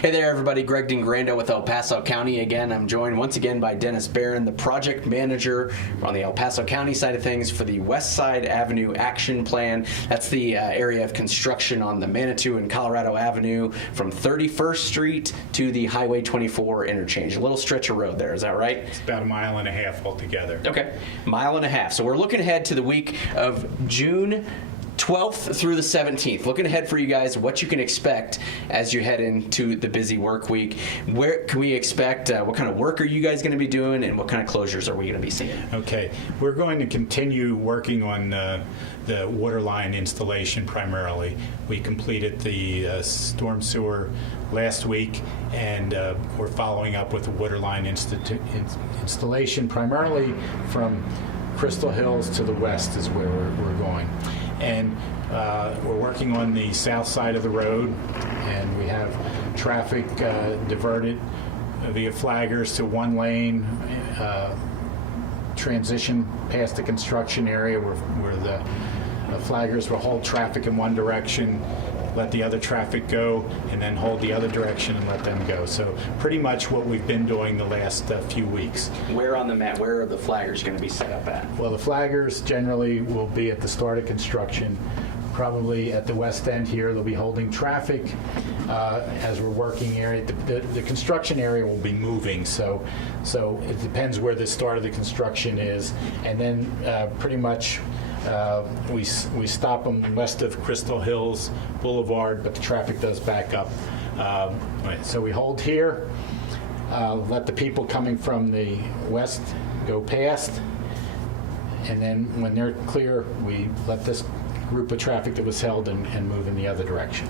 Hey there, everybody. Greg Dingrando with El Paso County again. I'm joined once again by Dennis Barron, the project manager on the El Paso County side of things for the Westside Avenue Action Plan. That's the area of construction on the Manitou and Colorado Avenue from 31st Street to the Highway 24 interchange. A little stretch of road there, is that right? It's about a mile and a half altogether. Okay, mile and a half. So we're looking ahead to the week of June 12th through the 17th. Looking ahead for you guys, what you can expect as you head into the busy work week. Where can we expect, what kind of work are you guys going to be doing, and what kind of closures are we going to be seeing? Okay, we're going to continue working on the water line installation primarily. We completed the storm sewer last week, and we're following up with the water line installation primarily from Crystal Hills to the west is where we're going. And we're working on the south side of the road, and we have traffic diverted via flaggers to one lane, transition past the construction area where the flaggers will hold traffic in one direction, let the other traffic go, and then hold the other direction and let them go. So pretty much what we've been doing the last few weeks. Where on the map, where are the flaggers going to be set up at? Well, the flaggers generally will be at the start of construction, probably at the west end here. They'll be holding traffic as we're working area. The construction area will be moving, so it depends where the start of the construction is. And then pretty much we stop them west of Crystal Hills Boulevard, but the traffic does back up. So we hold here, let the people coming from the west go past, and then when they're clear, we let this group of traffic that was held and move in the other direction.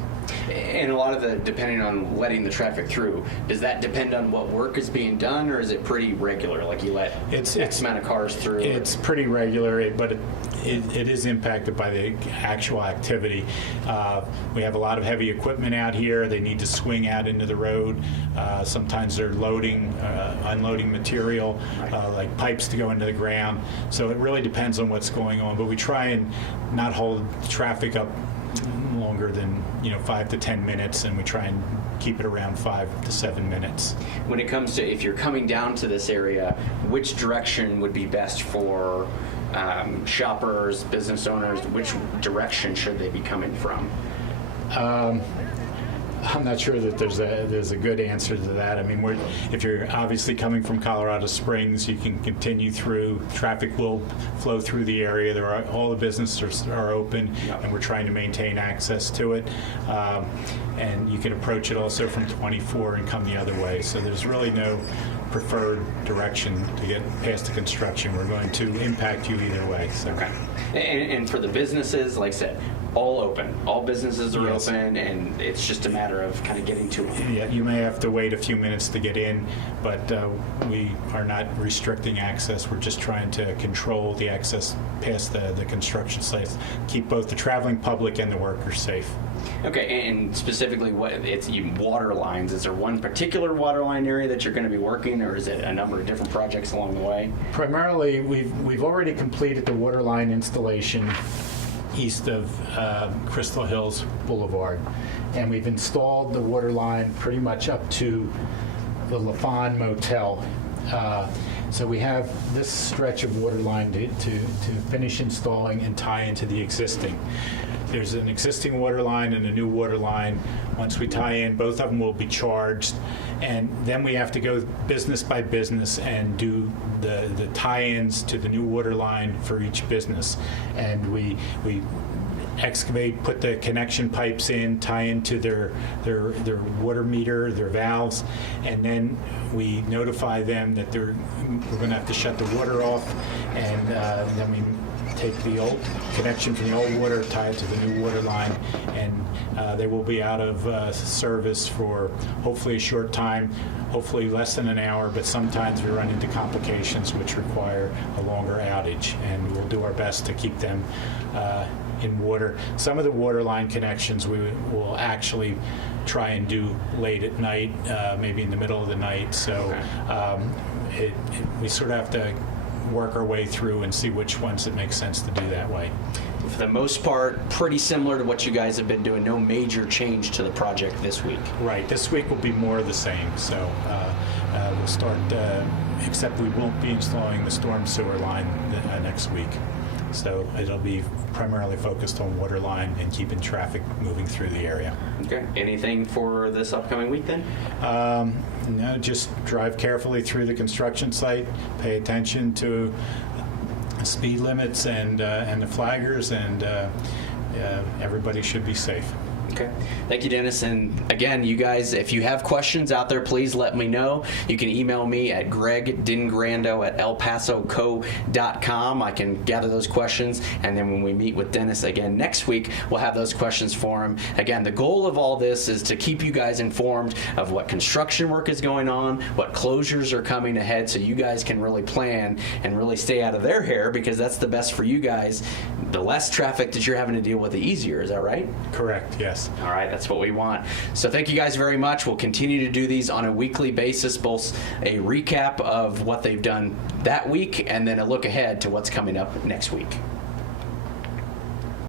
And a lot of the, depending on letting the traffic through, does that depend on what work is being done, or is it pretty regular, like you let X amount of cars through? It's pretty regular, but it is impacted by the actual activity. We have a lot of heavy equipment out here. They need to swing out into the road. Sometimes they're loading, unloading material, like pipes to go into the ground. So it really depends on what's going on, but we try and not hold traffic up longer than 5 to 10 minutes, and we try and keep it around 5 to 7 minutes. When it comes to, if you're coming down to this area, which direction would be best for shoppers, business owners? Which direction should they be coming from? I'm not sure that there's a good answer to that. I mean, if you're obviously coming from Colorado Springs, you can continue through. Traffic will flow through the area. All the businesses are open, and we're trying to maintain access to it. And you can approach it also from 24 and come the other way. So there's really no preferred direction to get past the construction. We're going to impact you either way. So. Okay. And for the businesses, like I said, all open. All businesses are open, and it's just a matter of kind of getting to them. Yeah, you may have to wait a few minutes to get in, but we are not restricting access. We're just trying to control the access past the construction sites, keep both the traveling public and the workers safe. Okay, and specifically, it's water lines. Is there one particular water line area that you're going to be working, or is it a number of different projects along the way? Primarily, we've already completed the water line installation east of Crystal Hills Boulevard, and we've installed the water line pretty much up to the LaFawn Motel. So we have this stretch of water line to finish installing and tie into the existing. There's an existing water line and a new water line. Once we tie in, both of them will be charged, and then we have to go business by business and do the tie-ins to the new water line for each business. And we excavate, put the connection pipes in, tie into their water meter, their valves, and then we notify them that we're going to have to shut the water off, and then we take the old connection from the old water, tie it to the new water line, and they will be out of service for hopefully a short time, hopefully less than an hour, but sometimes we run into complications which require a longer outage, and we'll do our best to keep them in water. Some of the water line connections we will actually try and do late at night, maybe in the middle of the night, so we sort of have to work our way through and see which ones it makes sense to do that way. for the most part, pretty similar to what you guys have been doing. No major change to the project this week. Right. This week will be more of the same. So we'll start, except we won't be installing the storm sewer line next week. So it'll be primarily focused on water line and keeping traffic moving through the area. Okay. Anything for this upcoming week then? No, just drive carefully through the construction site, pay attention to speed limits and the flaggers, and everybody should be safe. Okay. Thank you, Dennis. And again, you guys, if you have questions out there, please let me know. You can email me at gregdingrando@elpasoco.com. I can gather those questions, and then when we meet with Dennis again next week, we'll have those questions for him. Again, the goal of all this is to keep you guys informed of what construction work is going on, what closures are coming ahead, so you guys can really plan and really stay out of their hair, because that's the best for you guys. The less traffic that you're having to deal with, the easier. Is that right? Correct, yes. All right, that's what we want. So thank you guys very much. We'll continue to do these on a weekly basis, both a recap of what they've done that week and then a look ahead to what's coming up next week.